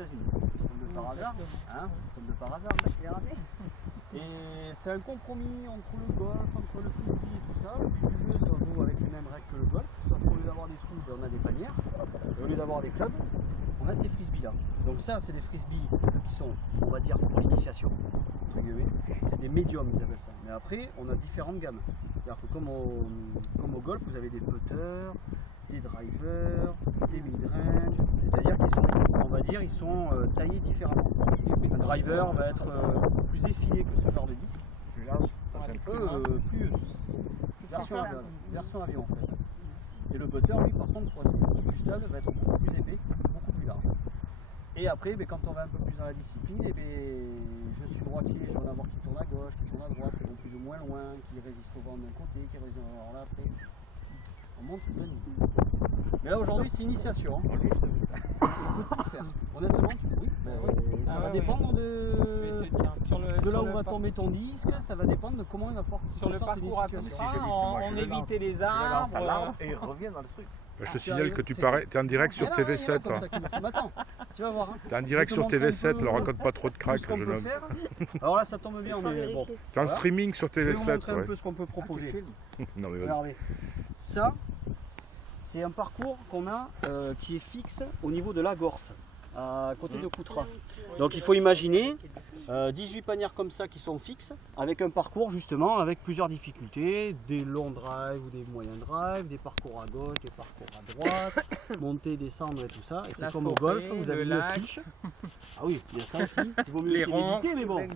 États-Unis. Comme de par hasard, hein, comme de par hasard, et c'est un compromis entre le golf, entre le frisbee et tout ça. Le but du jeu, c'est on joue avec les mêmes règles que le golf, sauf qu'au lieu d'avoir des trous, on a des panières. Et au lieu d'avoir des clubs, on a ces frisbees là. Donc ça, c'est des frisbees qui sont, on va dire, pour l'initiation. C'est des médiums, ils appellent ça. Mais après, on a différentes gammes. C'est-à-dire que comme au golf, vous avez des putters, des drivers, des mid-range. C'est-à-dire qu'ils sont, on va dire, ils sont taillés différemment. Un driver va être beaucoup plus effilé que ce genre de disque. Plus large, plus version avion en fait. Et le putter, lui, par contre, pour être beaucoup plus stable, va être beaucoup plus épais, beaucoup plus large. Et après, quand on va un peu plus dans la discipline, je suis droitier, je vais en avoir qui tournent à gauche, qui tournent à droite, qui vont plus ou moins loin, qui résistent au vent d'un côté, qui résistent. Alors là, après, on monte de niveau. Mais là, aujourd'hui, c'est initiation. Hein. Honnêtement, oui. Ça va dépendre de là où va tomber ton disque, ça va dépendre de comment il va pouvoir sur le parcours à tout ça, on évitait les arbres et il revient dans le truc. Je te signale que tu es en direct sur TV7. Tu vas voir. Tu es en direct sur TV7, ne raconte pas trop de crack, jeune homme. Alors là, ça tombe bien, mais bon. Tu es en streaming sur TV7. Je vais vous montrer un peu ce qu'on peut proposer. Non, mais regardez. Ça, c'est un parcours qu'on a qui est fixe au niveau de la Gorse, à côté de Coutras. Donc il faut imaginer 18 panières comme ça qui sont fixes, avec un parcours justement avec plusieurs difficultés, des longs drives ou des moyens drives, des parcours à gauche, des parcours à droite, monter, descendre et tout ça. Et c'est comme au golf, vous avez le fiche. Ah oui, il y a ça aussi. Il vaut mieux les éviter, mais bon.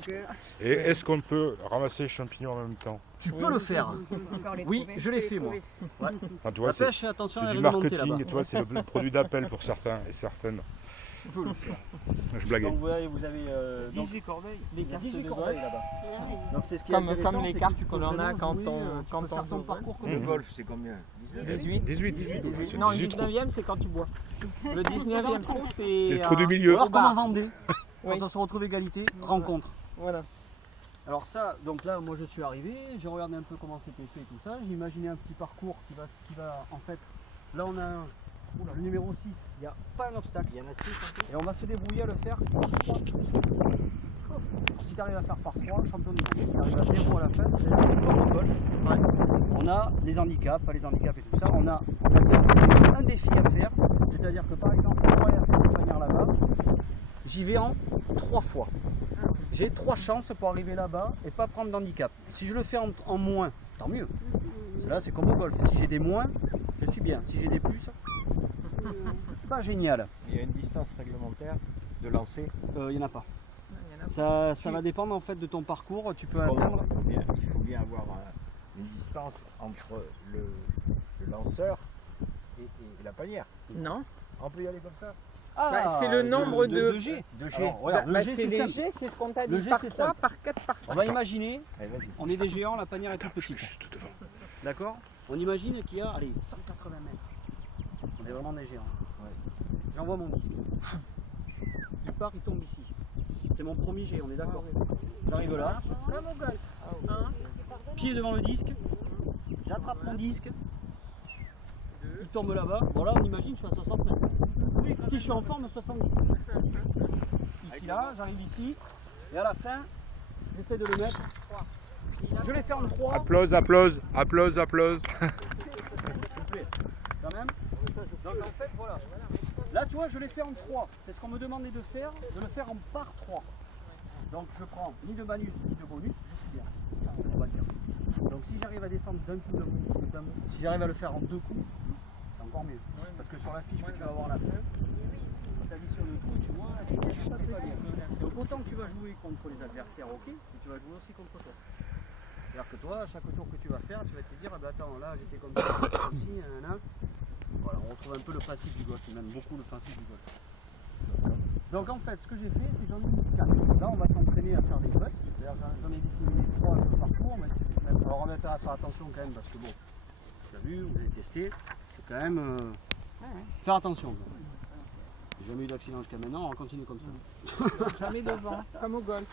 Et est-ce qu'on peut ramasser les champignons en même temps? Tu peux le faire. Oui, je l'ai fait moi. Ouais. Enfin, tu vois, la pêche, attention à c'est la du marketing, c'est le produit d'appel pour certains et certaines. Je blaguais. Donc vous avez 18 corbeilles. Les 18 corbeilles là-bas. Donc c'est ce qui est comme les cartes que l'on a quand on fait ton parcours comme le golf, c'est combien? 18. Non, le 19e c'est quand tu bois. Le 19e trou c'est le trou du milieu. Alors comme en Vendée, quand on se retrouve égalité, rencontre. Voilà. Alors ça, donc là moi je suis arrivé, j'ai regardé un peu comment c'était fait et tout ça, j'ai imaginé un petit parcours qui va en fait, là on a le numéro 6, il n'y a pas un obstacle, il y en a 6 et on va se débrouiller à le faire par 3. Si tu arrives à faire par 3, champion du monde. Si tu arrives à 0 à la fin, c'est comme au golf. On a les handicaps, pas les handicaps et tout ça, on a un défi à faire, c'est-à-dire que par exemple, pour aller faire une panière là-bas, j'y vais en 3 fois. J'ai 3 chances pour arriver là-bas et pas prendre d'handicap. Si je le fais en moins, tant mieux. Là c'est comme au golf, si j'ai des moins, je suis bien. Si j'ai des plus, pas génial. Il y a une distance réglementaire de lancer? Il n'y en a pas. Ça va dépendre en fait de ton parcours, tu peux atteindre. Il faut bien avoir une distance entre le lanceur et la panière. Non. On peut y aller comme ça? C'est le nombre de G. C'est les G, c'est ce qu'on t'a dit, par 3, par 4, par 5. On va imaginer, on est des géants, la panière est toute petite. D'accord? On imagine qu'il y a, allez, 180 mètres. On est vraiment des géants. J'envoie mon disque. Il part, il tombe ici. C'est mon premier jet, on est d'accord? J'arrive là. Comme au golf. Pied devant le disque. J'attrape mon disque. Il tombe là-bas. Bon là on imagine je suis à 60 mètres. Si je suis en forme 70. Ici là, j'arrive ici. Et à la fin, j'essaie de le mettre. Je les fais en 3. Applause. Quand même. Donc en fait voilà. Là tu vois je l'ai fait en 3. C'est ce qu'on me demandait de faire, de le faire en par 3. Donc je prends ni de malus ni de bonus, je suis bien. On va dire. Donc si j'arrive à descendre d'un coup, si j'arrive à le faire en 2 coups, c'est encore mieux. Parce que sur la fiche que tu vas avoir à la fin, quand tu as vu sur le coup, tu vois, c'est pas bien. Donc autant que tu vas jouer contre les adversaires, ok, mais tu vas jouer aussi contre toi. C'est-à-dire que toi, à chaque tour que tu vas faire, tu vas te dire, ah bah attends, là j'étais comme ça, comme ci, là. Voilà, on retrouve un peu le principe du golf, et même beaucoup le principe du golf. Donc en fait, ce que j'ai fait, c'est que j'en ai mis 4. Là, on va s'entraîner à faire des putts. D'ailleurs, j'en ai disséminé 3 dans le parcours. Mais alors, on va faire attention quand même, parce que bon, tu as vu, vous avez testé, c'est quand même faire attention. J'ai jamais eu d'accident jusqu'à maintenant, on va continuer comme ça. Jamais devant, comme au golf.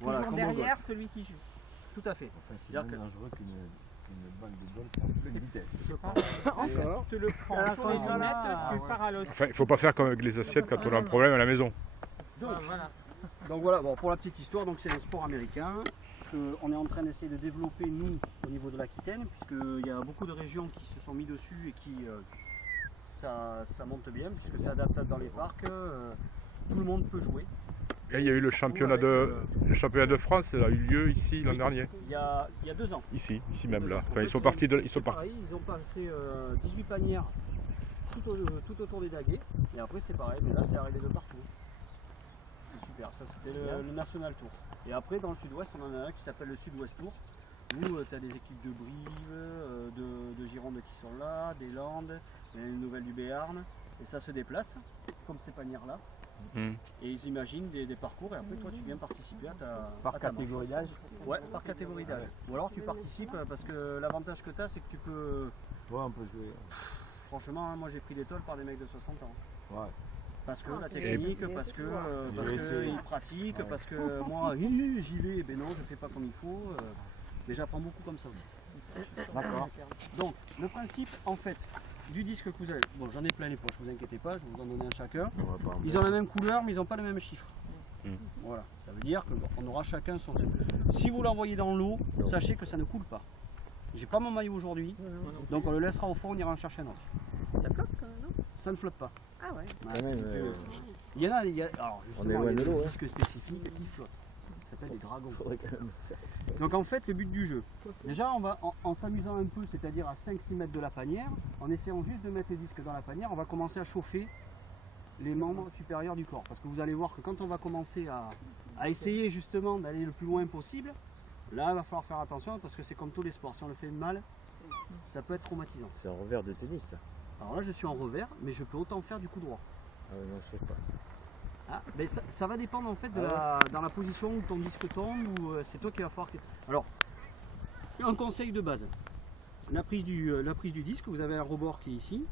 Voilà, toujours derrière celui qui joue. Tout à fait. C'est moins dangereux qu'une balle de golf à pleine vitesse. Je pense. Encore. Tu le prends sur les lunettes, tu pars à l'os. Enfin, il ne faut pas faire comme avec les assiettes quand on a un problème à la maison. Donc voilà, bon, pour la petite histoire, donc c'est un sport américain qu'on est en train d'essayer de développer nous au niveau de l'Aquitaine, puisqu'il y a beaucoup de régions qui se sont mis dessus et qui ça monte bien, puisque c'est adaptable dans les parcs, tout le monde peut jouer. Et il y a eu le championnat de France, il a eu lieu ici l'an dernier. Il y a 2 ans. Ici même là. Enfin, ils sont partis de. Pareil, ils ont passé 18 panières tout autour des daguets, et après c'est pareil, mais là c'est arrivé de partout. C'est super, ça c'était le National Tour. Et après dans le sud-ouest, on en a un qui s'appelle le Sud-Ouest Tour, où tu as des équipes de Brive, de Gironde qui sont là, des Landes, une nouvelle du Béarn, et ça se déplace, comme ces panières-là. Et ils imaginent des parcours, et après toi tu viens participer à ta catégorie d'âge. Ouais, par catégorie d'âge. Ou alors tu participes parce que l'avantage que tu as, c'est que tu peux. Ouais, on peut jouer. Franchement, moi j'ai pris des tôles par des mecs de 60 ans. Ouais. Parce que la technique, parce qu'ils pratiquent, parce que moi j'y vais, ben non, je fais pas comme il faut. Mais j'apprends beaucoup comme ça aussi. D'accord. Donc le principe en fait du disque que vous avez. Bon, j'en ai plein les poches, vous inquiétez pas, je vais vous en donner un chacun. Ils ont la même couleur, mais ils n'ont pas le même chiffre. Voilà, ça veut dire qu'on aura chacun son truc. Si vous l'envoyez dans l'eau, sachez que ça ne coule pas. J'ai pas mon maillot aujourd'hui, donc on le laissera au fond, on ira en chercher un autre. Ça flotte quand même, non? Ça ne flotte pas. Ah ouais. Il y en a, alors justement, il y a des disques spécifiques qui flottent. Ça s'appelle des dragons. Donc en fait, le but du jeu, déjà on va en s'amusant un peu, c'est-à-dire à 5-6 mètres de la panière, en essayant juste de mettre les disques dans la panière, on va commencer à chauffer les membres supérieurs du corps. Parce que vous allez voir que quand on va commencer à essayer justement d'aller le plus loin possible, là il va falloir faire attention parce que c'est comme tous les sports, si on le fait mal, ça peut être traumatisant. C'est un revers de tennis ça. Alors là je suis en revers, mais je peux autant faire du coup droit. Ah ouais, non, je sais pas. Ah, mais ça va dépendre en fait de dans la position où ton disque tombe, ou c'est toi qui va falloir. Alors, un conseil de base, la prise du disque, vous avez un rebord qui est ici,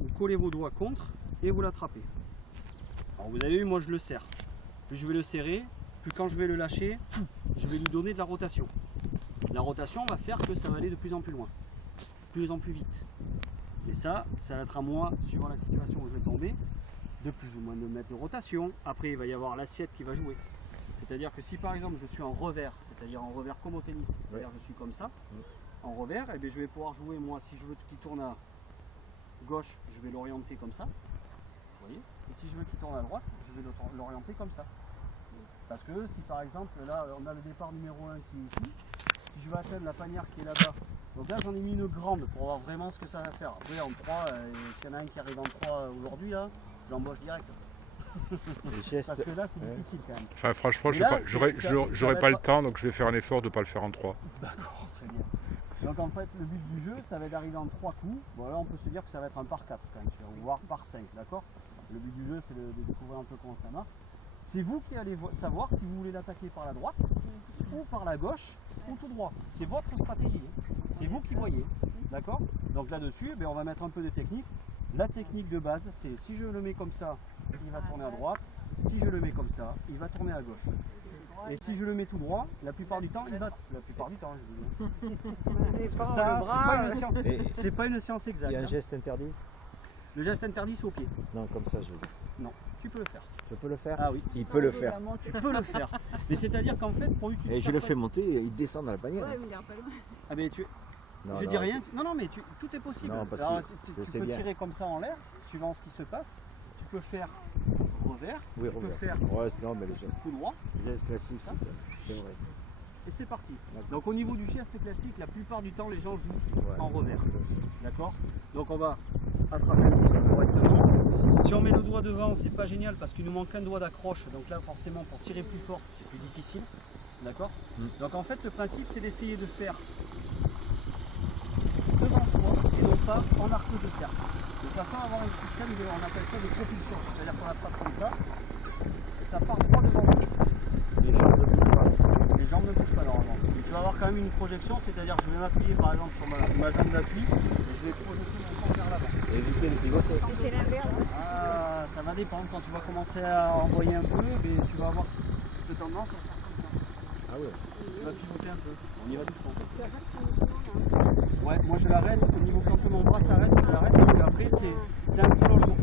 vous collez vos doigts contre et vous l'attrapez. Alors vous avez vu, moi je le serre. Plus je vais le serrer, plus quand je vais le lâcher, je vais lui donner de la rotation. La rotation va faire que ça va aller de plus en plus loin, de plus en plus vite. Et ça va être à moi, suivant la situation où je vais tomber, de plus ou moins de mètres de rotation. Après il va y avoir l'assiette qui va jouer. C'est-à-dire que si par exemple je suis en revers, c'est-à-dire en revers comme au tennis, c'est-à-dire je suis comme ça, en revers, et bien je vais pouvoir jouer, moi si je veux qu'il tourne à gauche, je vais l'orienter comme ça. Vous voyez? Et si je veux qu'il tourne à droite, je vais l'orienter comme ça. Parce que si par exemple là on a le départ numéro 1 qui est ici, si je veux atteindre la panière qui est là-bas, donc là j'en ai mis une grande pour voir vraiment ce que ça va faire. Après en 3, s'il y en a un qui arrive en 3 aujourd'hui, là, j'embauche direct. Parce que là c'est difficile quand même. Enfin franchement, j'aurais pas le temps, donc je vais faire un effort de ne pas le faire en 3. D'accord, très bien. Donc en fait le but du jeu, ça va être d'arriver en 3 coups. Bon là on peut se dire que ça va être un par 4 quand même, voire par 5, d'accord? Le but du jeu c'est de découvrir un peu comment ça marche. C'est vous qui allez savoir si vous voulez l'attaquer par la droite ou par la gauche ou tout droit. C'est votre stratégie, c'est vous qui voyez, d'accord? Donc là-dessus, on va mettre un peu de technique. La technique de base, c'est si je le mets comme ça, il va tourner à droite. Si je le mets comme ça, il va tourner à gauche. Et si je le mets tout droit, la plupart du temps, il va... La plupart du temps, je veux dire. Ça, c'est pas une science exacte. Il y a un geste interdit? Le geste interdit, c'est au pied. Non, comme ça, je veux dire. Non, tu peux le faire. Je peux le faire? Ah oui. Il peut le faire. Tu peux le faire. Mais c'est-à-dire qu'en fait, pour utiliser. Et je le fais monter, il descend dans la panière. Ouais, mais il est un peu loin. Ah mais tu... Non, je dis rien. Non, mais tout est possible. Non, parce alors, que tu peux tirer comme ça en l'air, suivant ce qui se passe. Tu peux faire revers. Oui, tu revers. peux faire non, mais coup droit. Les gestes classiques, c'est ça. C'est vrai. Et c'est parti. Donc au niveau du geste classique, la plupart du temps, les gens jouent en revers. D'accord? Donc on va attraper le disque correctement. Si on met le doigt devant, c'est pas génial parce qu'il nous manque un doigt d'accroche. Donc là, forcément, pour tirer plus fort, c'est plus difficile. D'accord? Donc en fait, le principe, c'est d'essayer de faire devant soi et non pas en arc de cercle. De façon à avoir un système, on appelle ça de propulsion. C'est-à-dire qu'on attrape comme ça et ça part droit devant nous. Les jambes ne bougent pas normalement. Et tu vas avoir quand même une projection, c'est-à-dire que je vais m'appuyer par exemple sur ma jambe d'appui et je vais projeter mon corps vers l'avant. Éviter le pivoter. C'est l'inverse. Ah, ça va dépendre. Quand tu vas commencer à envoyer un peu, tu vas avoir de tendance à faire comme ça. Ah ouais. Tu vas pivoter un peu. On y va doucement. Ouais, moi je l'arrête. Au niveau quand mon bras s'arrête, je l'arrête parce qu'après c'est un prolongement.